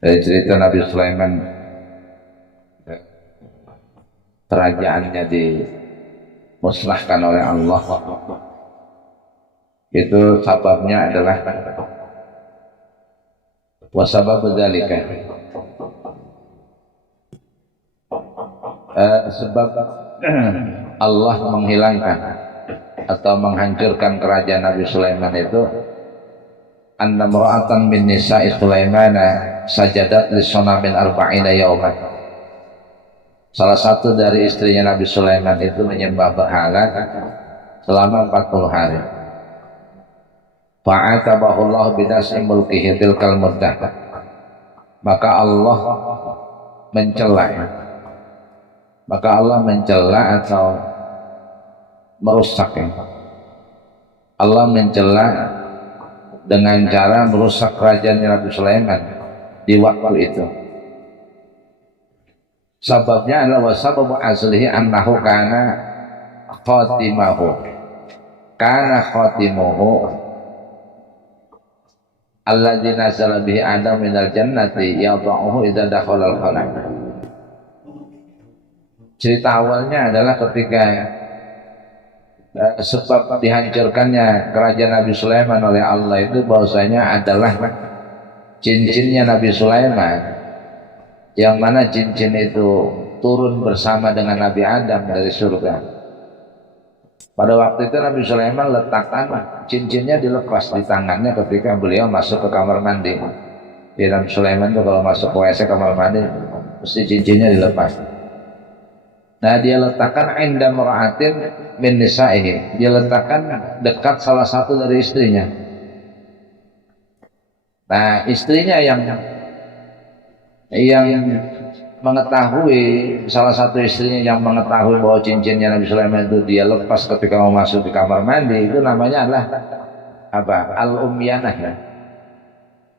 Dari cerita Nabi Sulaiman, kerajaannya dimusnahkan oleh Allah, itu sebabnya adalah wasabab dzalika, sebab Allah menghilangkan atau menghancurkan kerajaan Nabi Sulaiman itu, anna mra'atan min nisa'i Sulaimana sajadat li sonamin arba'ina yawman. Salah satu dari istrinya Nabi Sulaiman itu menyembah berhala selama 40 hari. Fa'atabahullah bidas'i mulkihi tilkal muddah. Maka Allah mencela atau merusak. Allah mencela dengan cara merusak kerajaan Nabi Sulaiman di waktu itu. Sebabnya adalah wasababu aslihi annahu kana khatimuhu alladzi nazala bihi adam minal jannati yadha'uhu idza dakhala al-khala. Cerita awalnya adalah ketika sebab dihancurkannya kerajaan Nabi Sulaiman oleh Allah itu bahwasanya adalah cincinnya Nabi Sulaiman, yang mana cincin itu turun bersama dengan Nabi Adam dari surga. Pada waktu itu Nabi Sulaiman letakkan cincinnya, dilepas di tangannya ketika beliau masuk ke kamar mandi. Di Nabi Sulaiman itu kalau masuk ke WC kamar mandi mesti cincinnya dilepas. Nah, dia letakkan inda mura'atin min nisa'ihi, dia letakkan dekat salah satu dari istrinya. Nah, istrinya yang mengetahui, salah satu istrinya yang mengetahui bahwa cincinnya Nabi Sulaiman itu dia lepas ketika mau masuk di kamar mandi, itu namanya adalah apa? Al-Umyanah ya.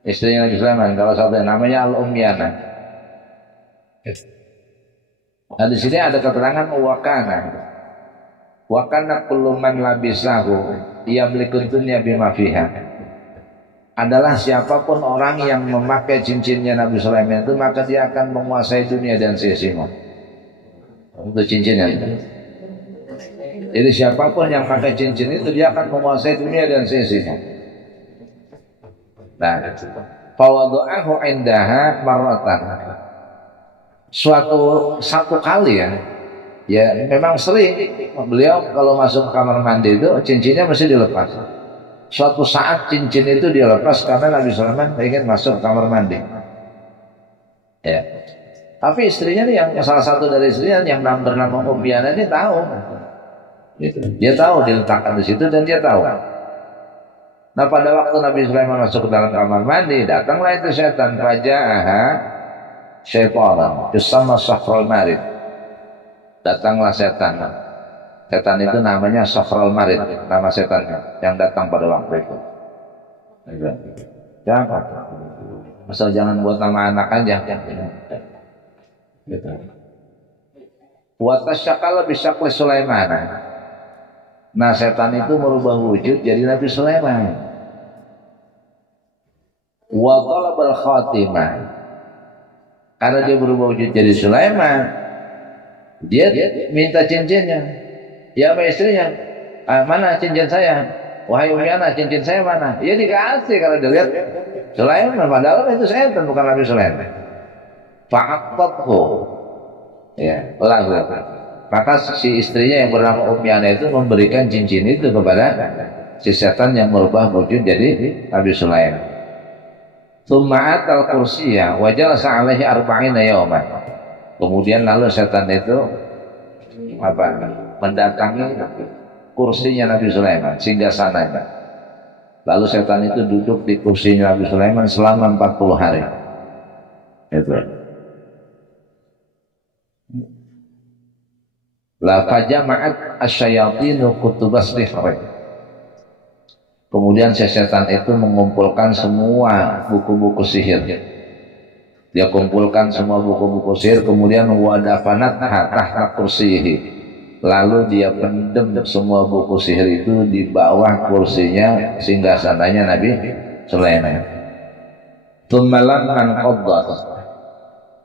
Istrinya Nabi Sulaiman kalau satu namanya Al-Umyanah. Nah, di sini ada keterangan wakana kullu man labisahu yamlikun dunya bima fiha, adalah siapapun orang yang memakai cincinnya Nabi Sulaiman itu maka dia akan menguasai dunia dan seisinya. Untuk cincinnya. Jadi siapapun yang pakai cincin itu dia akan menguasai dunia dan seisinya. Nah, fawadu'ahu indaha marratan. Satu kali ya memang sering beliau kalau masuk kamar mandi itu cincinnya mesti dilepas. Suatu saat cincin itu dia lepas karena Nabi Sulaiman ingin masuk kamar mandi. Ya. Tapi istrinya nih, yang salah satu dari istrinya yang bernama Umyanah ini tahu. Dia tahu diletakkan di situ dan dia tahu. Nah, pada waktu Nabi Sulaiman masuk ke dalam kamar mandi, datanglah itu setan, faja'aha syaitan yusamma Safral Marid. Datanglah setan. Setan itu namanya Safral Marid, nama setannya yang datang pada waktu itu. Jangan, asal jangan buat nama anak aja. Wa tasyakala bisyakli Sulaiman. Nah, setan itu merubah wujud jadi Nabi Sulaiman. Wa talabal khatimah. Karena dia berubah wujud jadi Sulaiman, dia minta cincinnya. Ya sama istrinya, mana cincin saya? Wahai Umyanah, cincin saya mana? Ya dikasih kalau dilihat Sulaiman, padahal itu setan bukan Nabi Sulaiman. Fa'aqtathu, ya, lalu maka si istrinya yang bernama Umyanah itu memberikan cincin itu kepada si setan yang merubah wujud jadi Nabi Sulaiman. Tsumma atal kursiyya wa jalasa 'alaihi arba'ina yawman. Kemudian lalu setan itu mendatangi kursinya Nabi Sulaiman, singgah sananya. Lalu setan itu duduk di kursinya Nabi Sulaiman selama 40 hari. Itu. La fajama'at asyayatinu kutubas sihri. Kemudian setan itu mengumpulkan semua buku-buku sihir. Dia kumpulkan semua buku-buku sihir, kemudian wadafanat tahta kursihi. Lalu dia pendem semua buku sihir itu di bawah kursinya singgasananya Nabi Sulaiman. Tsumma lamman qaddat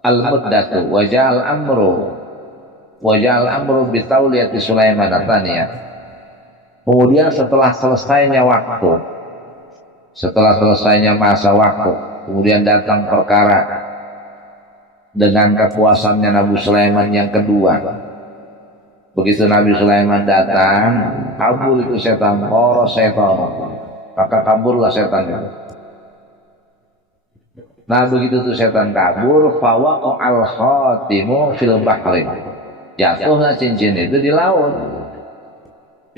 al-muddatu wa ja'al amru bi tauliyati Sulaiman at-taniyah. Kemudian setelah selesainya masa waktu, kemudian datang perkara dengan kekuasaannya Nabi Sulaiman yang kedua. Begitu Nabi Sulaiman datang, kabur itu setan, maka kaburlah setan itu. Nah begitu tuh setan kabur, fawaqa al-khatimu fil bahri, jatuhlah cincin itu di laut.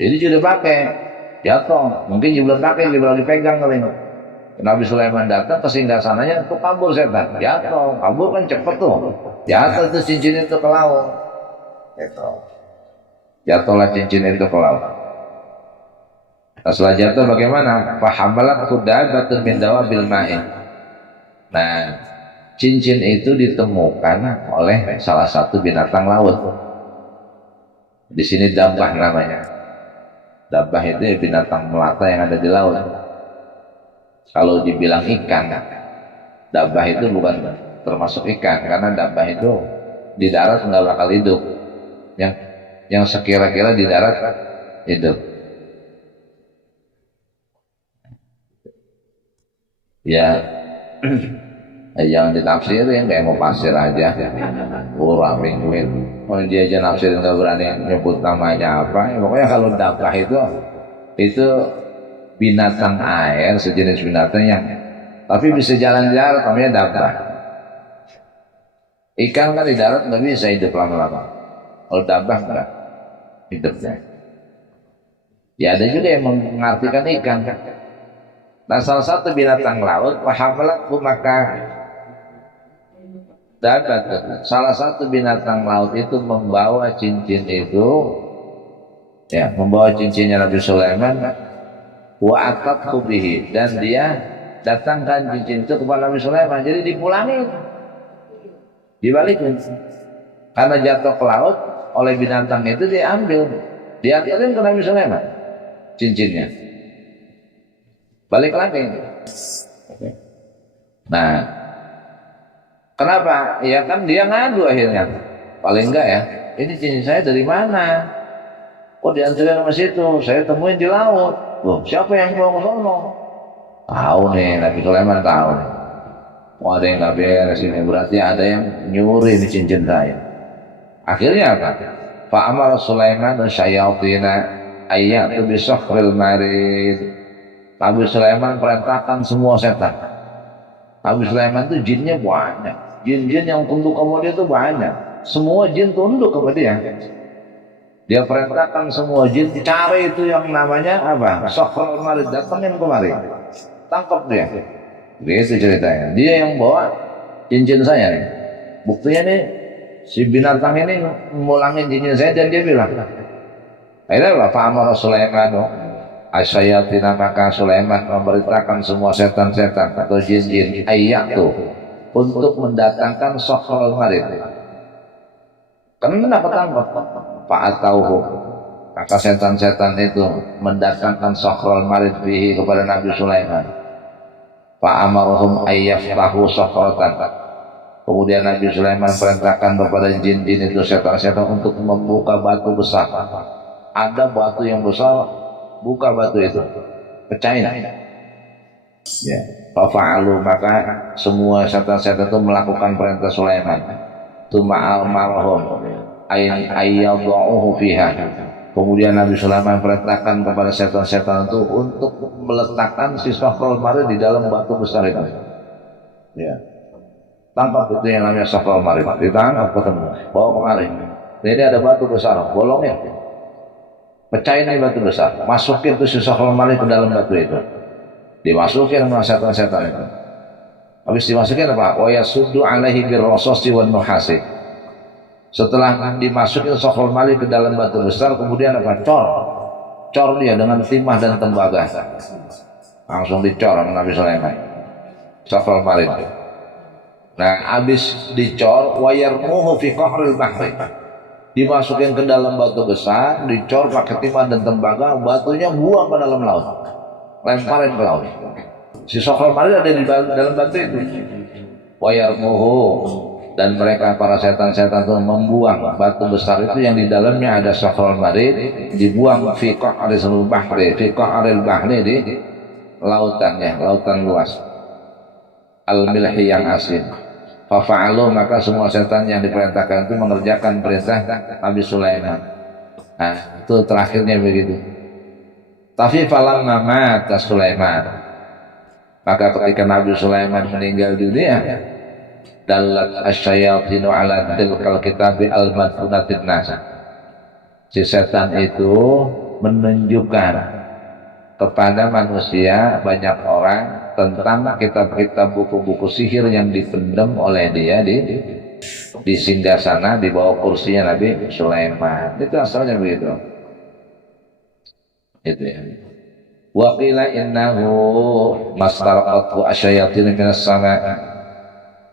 Jadi sudah pakai, jatuh, mungkin juga belum pakai, belum dipegang kali. Nabi Sulaiman datang ke singgasananya, tuh kabur setan, jatuh, kabur kan cepet tuh, jatuh tuh cincin itu ke laut. Jatuhlah cincin itu ke laut. Nah, setelah jatuh bagaimana? Fahamalat kudabatun min dawabil ma'i. Nah, cincin itu ditemukan oleh salah satu binatang laut. Di sini dabbah namanya. Dabbah itu binatang melata yang ada di laut. Kalau dibilang ikan, dabbah itu bukan termasuk ikan, karena dabbah itu di darat nggak bakal hidup. Yang sekira-kira di darat hidup. Ya, jangan ditafsirin kayak mau pasir aja. Kurang mingguin. Kalau dia aja nafsirin nggak berani nyebut namanya apa. Ya, pokoknya kalau dabbah itu binatang air, sejenis binatang yang tapi bisa jalan darat, namanya dabbah. Ikan kan di darat nggak bisa hidup lama-lama. Kalau dabbah enggak hidupnya. Ya ada juga yang mengartikan ikan. Nah salah satu binatang laut, wahamalat maka dapat salah satu binatang laut itu membawa cincin itu, ya membawa cincinnya Nabi Sulaiman, wa atathu bihi, dan dia datangkan cincin itu kepada Nabi Sulaiman. Jadi dipulangin, dibalikin, karena jatuh ke laut oleh binatang itu diambil, diantarin ke Nabi Sulaiman cincinnya, balik lagi. Nah, kenapa? Ya kan dia ngadu akhirnya. Paling enggak ya, ini cincin saya dari mana? Kok diantarin sama situ? Saya temuin di laut. Loh, siapa yang bawa ke sono? Tahu nih, Nabi Sulaiman tahu nih. Oh, ada yang nggak beres ini, berarti ada yang nyuri di cincin saya. Akhirnya apa? Fa'amara Sulaiman syayatina ayyatu bisakhril marid. Nabi Sulaiman perintahkan semua setan. Nabi Sulaiman itu jinnya banyak. Jin-jin yang tunduk kepada dia itu banyak. Semua jin tunduk kepada dia. Dia perintahkan semua jin cari itu yang namanya apa? Sakhrul marid, datangin kemari. Tangkap dia. Gitu ceritanya. Dia yang bawa cincin saya nih. Buktinya nih si binatang ini ngulangin cincin saya dan dia bilang. Akhirnya apa? Fa'amara Sulaiman asyayatina, maka Sulaiman memerintahkan semua setan-setan atau jin-jin ayyatu untuk mendatangkan sakhrul marid. Kenapa tangkap? Fa'atauhu, maka setan-setan itu mendatangkan sakhrul marid bihi kepada Nabi Sulaiman. Fa'amarhum ayyaftahu sakhratan. Kemudian Nabi Sulaiman perintahkan kepada jin-jin itu, setan-setan, untuk membuka batu besar. Ada batu yang besar, buka batu itu, pecahin. Ya, fa'alu, maka semua setan-setan itu melakukan perintah Sulaiman. Tuma'al marhum ayyadha'uhu fiha. Kemudian Nabi Sulaiman perintahkan kepada setan-setan itu untuk meletakkan si sakhrul marid di dalam batu besar itu. Ya. Tangkap itu yang namanya sakhrul marid. Ditangkap ketemu, bawa kemari. Jadi ada batu besar, bolongnya. Pecahin nih batu besar, masukin tuh si sakhrul marid ke dalam batu itu. Dimasukin sama setan-setan itu. Habis dimasukin apa? Wa yasuddu alaihi birrasasi wan nuhasi. Setelah dimasukin sakhrul marid ke dalam batu besar, kemudian apa? Cor dia dengan timah dan tembaga. Langsung dicor sama Nabi Sulaiman sakhrul marid. Nah, habis dicor, wa yarmuhu fi qahril bahri. Dimasukin ke dalam batu besar, dicor pakai timah dan tembaga, batunya buang ke dalam laut, lemparin ke laut. Si Sokhrul Marid ada di dalam batu itu. Wayarmuhu, dan mereka para setan-setan itu membuang batu besar itu yang di dalamnya ada Sokhrul Marid, dibuang fi qa'ril bahri, fi qa'ril bahri, di lautannya, lautan luas. Al-milhi yang asin. Fafa'alu, maka semua setan yang diperintahkan itu mengerjakan perintah Nabi Sulaiman. Nah, itu terakhirnya begitu. Tapi falamma mata Sulaiman, maka ketika Nabi Sulaiman meninggal dunia, dalat asyayatinu ala tilkal kitabi al-madfunatin nas. Si setan itu menunjukkan kepada manusia, banyak orang, tentang kitab-kitab buku-buku sihir yang dipendam oleh dia di singgasana di bawah kursinya Nabi Sulaiman. Itu asalnya begitu. Itu ya. Wa qila innahu mastarqatu asyayatin minas sama.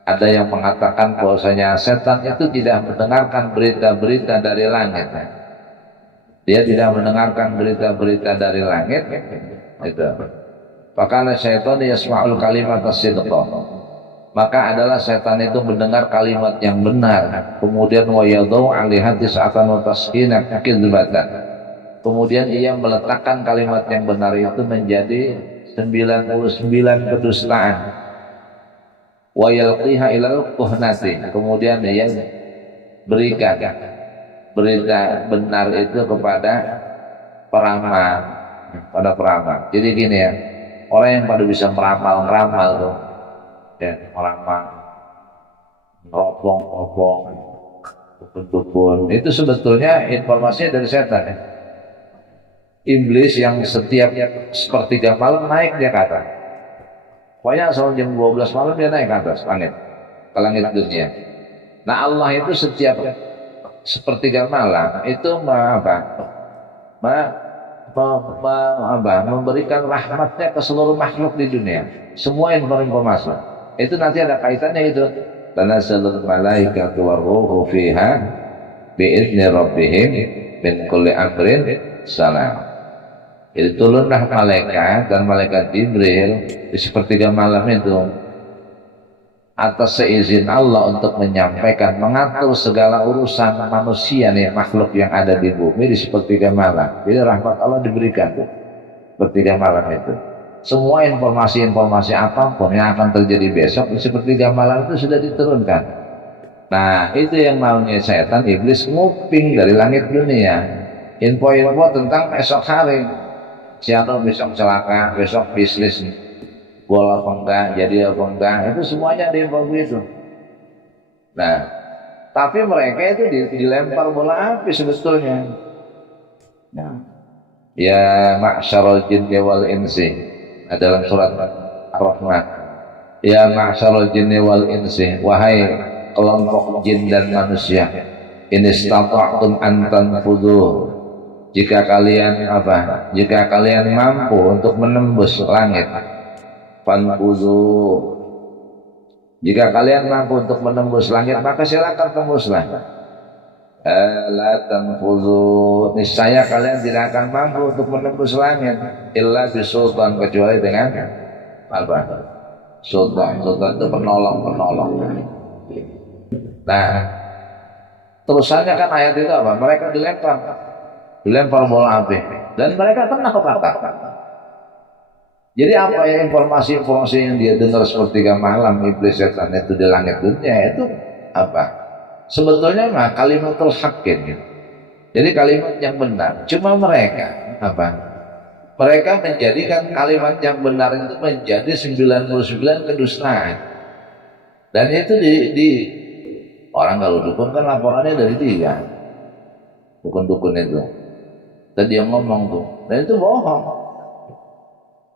Ada yang mengatakan bahwasanya setan itu tidak mendengarkan berita-berita dari langit. Dia tidak mendengarkan berita-berita dari langit. Itu. Fakana syaitan yasma'ul kalimat as-sidqa. Maka adalah setan itu mendengar kalimat yang benar. Kemudian wa yadau 'alaiha tis'atan wa tasqina kadzbatan. Kemudian ia meletakkan kalimat yang benar itu menjadi 99 kedustaan. Wa yalqiha ilal kuhnati. Kemudian ia berikan berita benar itu kepada peramal, pada peramal. Jadi gini ya, orang yang pada bisa meramal tuh, ya, meramal, ngopong, dukun-dukun, itu sebetulnya informasinya dari setan ya. Iblis yang setiap sepertiga malam naik dia ke atas. Pokoknya asal jam 12 malam dia naik ke atas langit, ke langit dunia. Nah Allah itu setiap sepertiga malam itu memberikan rahmatnya ke seluruh makhluk di dunia. Semua informasi itu nanti ada kaitannya itu. Tanazzalul malaikatu warruhu fiha bi'izni rabbihim min kulli amrin salam. Itu turunlah malaikat dan malaikat Jibril di sepertiga malam itu atas seizin Allah untuk menyampaikan, mengatur segala urusan manusia nih, makhluk yang ada di bumi di sepertiga malam. Jadi rahmat Allah diberikan sepertiga malam itu. Semua informasi-informasi apapun yang akan terjadi besok di sepertiga malam itu sudah diturunkan. Nah itu yang maunya setan, iblis nguping dari langit dunia, info-info tentang esok hari. Siapa besok celaka, besok bisnis bola apa enggak, jadi apa enggak, itu semuanya ada info begitu. Nah, tapi mereka itu dilempar bola api sebetulnya. Nah, ya ma'syarul jinni wal insi, dalam surat Ar-Rahman. Ya ma'syarul jinni wal insi, wahai kelompok jin dan manusia, in istata'tum an tanfudhu, jika kalian jika kalian mampu untuk menembus langit, fanfudhu, jika kalian mampu untuk menembus langit maka silakan tembuslah. La tanfudhu, niscaya kalian tidak akan mampu untuk menembus langit illa bisultan, kecuali dengan sultan. Sultan itu penolong. Nah terusannya kan ayat itu apa? Mereka dilempar bola api dan mereka kena kebakar. Jadi apa ya informasi-informasi yang dia dengar sepertiga malam iblis setan itu di langit dunia itu apa? Sebetulnya mah kalimatul haqqin. Jadi kalimat yang benar. Cuma mereka mereka menjadikan kalimat yang benar itu menjadi 99 kedustaan. Dan itu di orang kalau dukun kan laporannya dari dia. Dukun-dukun itu. Dan dia ngomong tuh, dan itu bohong.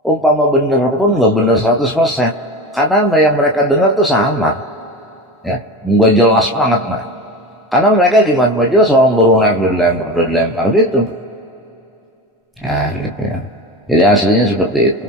Umpama benar pun nggak benar 100%, karena yang mereka dengar tuh sama, ya, nggak jelas banget nah. Karena mereka gimana mau jelas orang baru naik dilempar gitu. Ya, gitu ya. Jadi aslinya seperti itu.